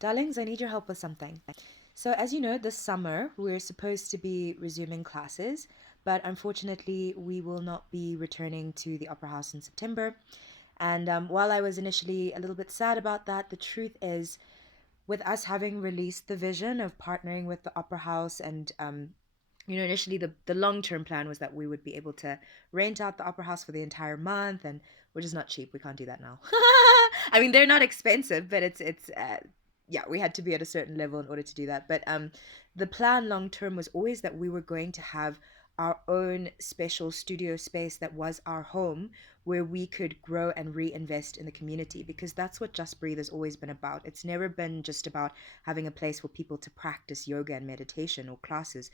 Darlings, I need your help with something. So, as you know, this summer we're supposed to be resuming classes, but unfortunately, we will not be returning to the Opera House in September. And while I was initially a little bit sad about that, the truth is, with us having released the vision of partnering with the Opera House and initially the long-term plan was that we would be able to rent out the Opera House for the entire month, and we're just not cheap. We can't do that now. I mean, they're not expensive, but it's yeah, we had to be at a certain level in order to do that. But the plan long term was always that we were going to have our own special studio space that was our home, where we could grow and reinvest in the community, because that's what Just Breathe has always been about. It's never been just about having a place for people to practice yoga and meditation or classes.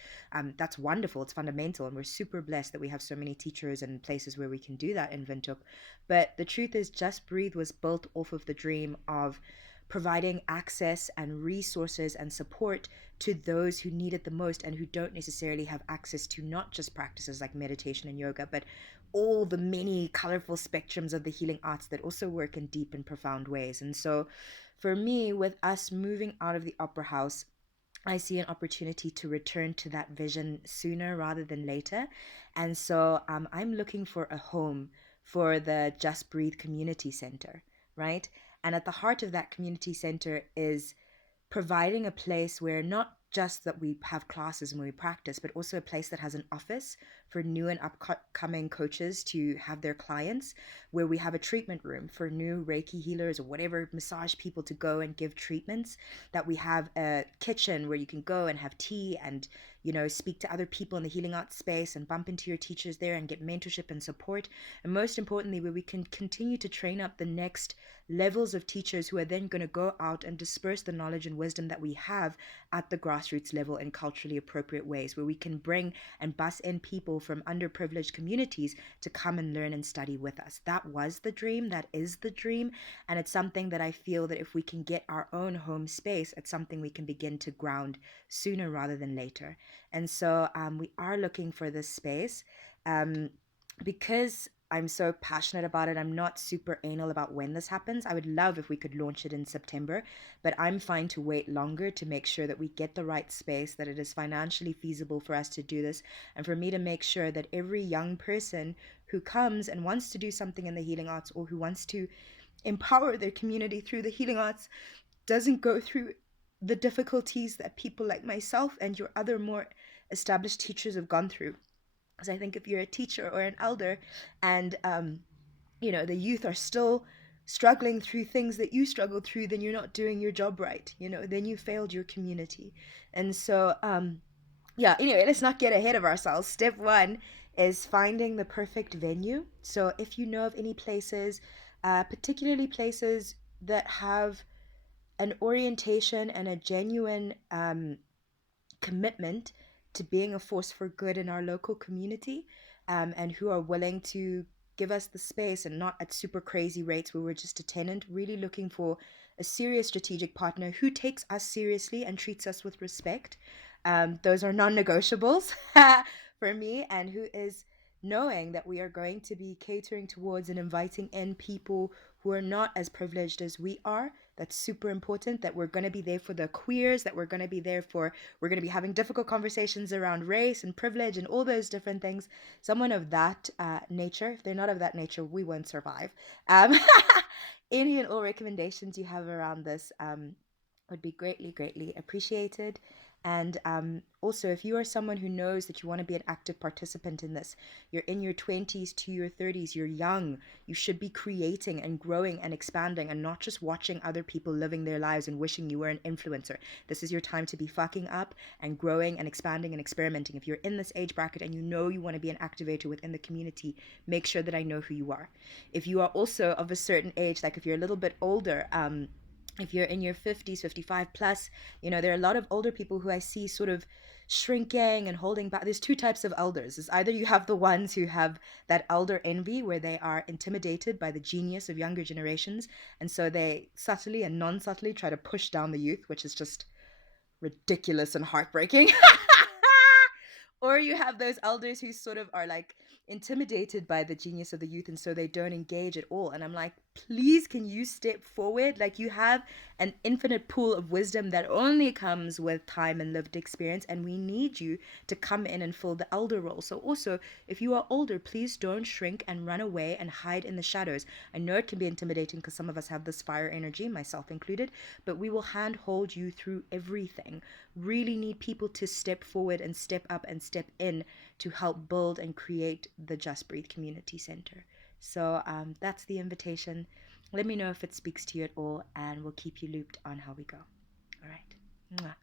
That's wonderful, it's fundamental, and we're super blessed that we have so many teachers and places where we can do that in Windhoek. But the truth is, Just Breathe was built off of the dream of providing access and resources and support to those who need it the most and who don't necessarily have access to not just practices like meditation and yoga, but all the many colorful spectrums of the healing arts that also work in deep and profound ways. And so, for me, with us moving out of the Opera House, I see an opportunity to return to that vision sooner rather than later. And so I'm looking for a home for the Just Breathe Community Center, right? And at the heart of that community center is providing a place where not just that we have classes and we practice, but also a place that has an office for new and upcoming coaches to have their clients, where we have a treatment room for new Reiki healers or whatever massage people to go and give treatments, that we have a kitchen where you can go and have tea and, speak to other people in the healing arts space and bump into your teachers there and get mentorship and support. And most importantly, where we can continue to train up the next levels of teachers who are then going to go out and disperse the knowledge and wisdom that we have at the grassroots level in culturally appropriate ways, where we can bring and bus in people from underprivileged communities to come and learn and study with us. That was the dream, that is the dream, and it's something that I feel that if we can get our own home space, it's something we can begin to ground sooner rather than later. And so we are looking for this space. Um, because I'm so passionate about it, I'm not super anal about when this happens. I would love if we could launch it in September, but I'm fine to wait longer to make sure that we get the right space, that it is financially feasible for us to do this, and for me to make sure that every young person who comes and wants to do something in the healing arts, or who wants to empower their community through the healing arts, doesn't go through the difficulties that people like myself and your other more established teachers have gone through. Because I think if you're a teacher or an elder and the youth are still struggling through things that you struggled through, then you're not doing your job right. Then you failed your community. And so yeah, anyway, let's not get ahead of ourselves. Step one is finding the perfect venue. So if you know of any places, particularly places that have an orientation and a genuine commitment to being a force for good in our local community, and who are willing to give us the space and not at super crazy rates where we're just a tenant, really looking for a serious strategic partner who takes us seriously and treats us with respect. Those are non negotiables for me, and who is knowing that we are going to be catering towards and inviting in people who are not as privileged as we are. That's super important, that we're going to be there for the queers, that we're going to be there for, we're going to be having difficult conversations around race and privilege and all those different things. Someone of that nature, if they're not of that nature, we won't survive. Um, any and all recommendations you have around this would be greatly, greatly appreciated. And also, if you are someone who knows that you want to be an active participant in this, you're in your 20s to your 30s, you're young, you should be creating and growing and expanding and not just watching other people living their lives and wishing you were an influencer. This is your time to be fucking up and growing and expanding and experimenting. If you're in this age bracket and you know you want to be an activator within the community, make sure that I know who you are. If you are also of a certain age, like if you're a little bit older, if you're in your 50s, 55 plus, there are a lot of older people who I see sort of shrinking and holding back. There's two types of elders. It's either you have the ones who have that elder envy, where they are intimidated by the genius of younger generations, and so they subtly and non-subtly try to push down the youth, which is just ridiculous and heartbreaking. Or you have those elders who sort of are like intimidated by the genius of the youth, and so they don't engage at all. And I'm like, please can you step forward? Like, you have an infinite pool of wisdom that only comes with time and lived experience, and we need you to come in and fill the elder role. So also, if you are older, please don't shrink and run away and hide in the shadows. I know it can be intimidating because some of us have this fire energy, myself included, but we will hand hold you through everything. Really need people to step forward and step up and step in to help build and create the Just Breathe Community Center. So that's the invitation. Let me know if it speaks to you at all, and we'll keep you looped on how we go. All right. Mwah.